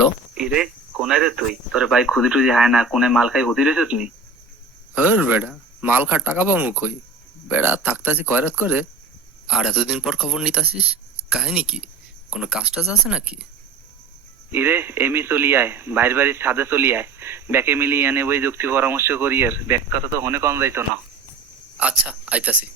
Hello. ইরে কোনায় রে তুই? তোর ভাই খুদি টুদি হায় না, কোনায় মাল খাই হুদি রেছিস নি? হর বেড়া, মাল খার টাকা পাবো কই? বেড়া থাকতাছি কয়রাত করে, আর এতদিন পর খবর নিতাসিস। কাহিনী কি? কোনো কাজ টাজ আছে নাকি? ইরে এমি চলি আয়, বাইর বাড়ির ছাদে চলি আয়, ব্যাকে মিলিয়ে এনে বই যুক্তি পরামর্শ করি। আর ব্যাক কথা তো হনে কম যাইতো না। আচ্ছা, আইতাছি।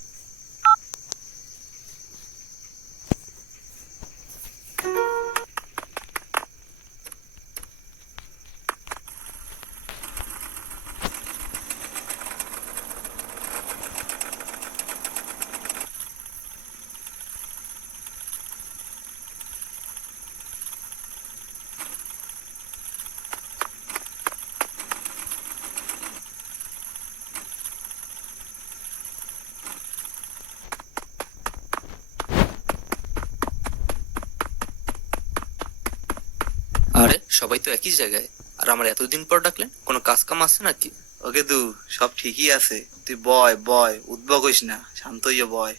আরে সবাই তো একই জায়গায়, আর আমার এতদিন পর ডাকলেন, কোনো কাজ কাম আছে নাকি? ওকে দু, সব ঠিকই আছে। তুই বয় বয়, উদ্ভব হইস না, শান্ত হইয়া বয়।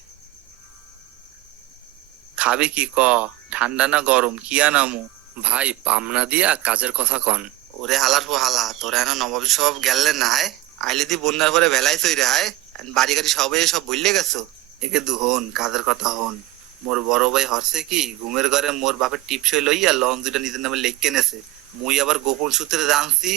খাবি কি ক? ঠান্ডা না গরম, কি আনামু? ভাই পামনা দিয়া কাজের কথা কন। ওরে হালার পো হালা, তোরা এনো নবাবী সব গেলে না হায়। আইলে দি বন্যার পরে ভেলাই তৈরি হায়। বাড়ি গাড়ি সবে সব ভুললে গেছো। একে দু হন, কাজের কথা হন। মোর বড় ভাই হরছে কি, ঘুমের ঘরে মোর বাপের টিপসই লইয়া লন দুইটা নিজের নামে লেখকে নেছে। মুই আবার গোপন সূত্রে জানছি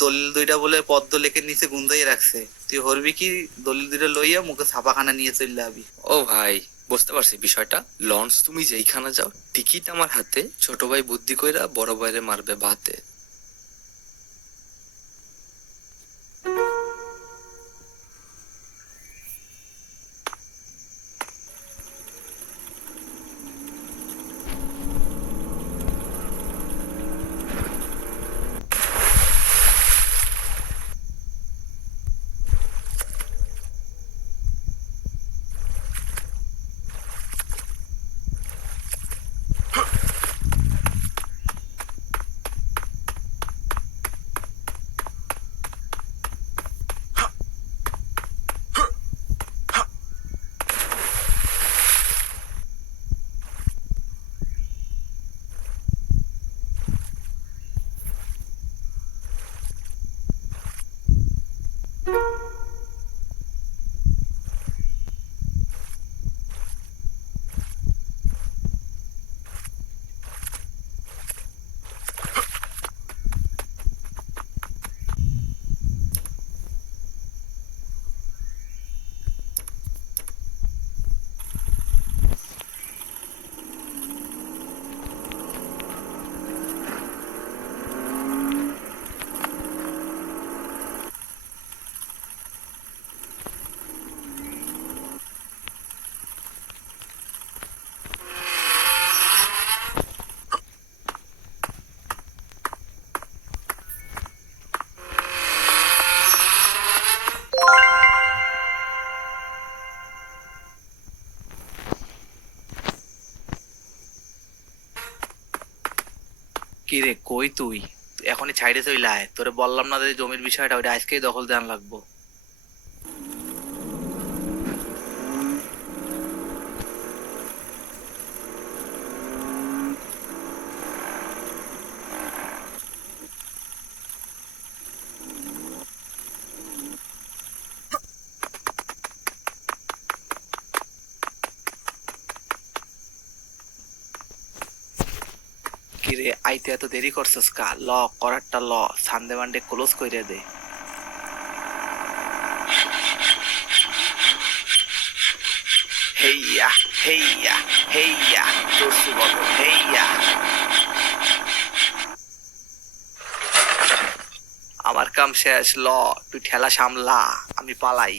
দলিল দুইটা বলে পদ্ম লেখের নিচে গুন্দাই রাখছে। তুই হরবি কি, দলিল দুইটা লইয়া মুখে ছাপাখানা নিয়ে চললে আবি। ও ভাই, বুঝতে পারছি বিষয়টা। লঞ্চ তুমি যেইখানে যাও, টিকিট আমার হাতে। ছোট ভাই বুদ্ধি কইরা বড় ভাইরে মারবে ভাতে। কি রে কই তুই? এখনই ছাইড়ে চলে আয়, তোরে বললাম না যে জমির বিষয়টা, ওইটা আজকেই দখল দেওয়ান লাগবো। কিরে আইতে এত দেরি করছস কা? ল করারটা ল, সানডে মানডে ক্লোজ কইরে দে। হেইয়া হেইয়া হেইয়া, দর্শি বলো হেইয়া। আমার কাম শেষ, ল তুই ঠেলা সামলা, আমি পালাই।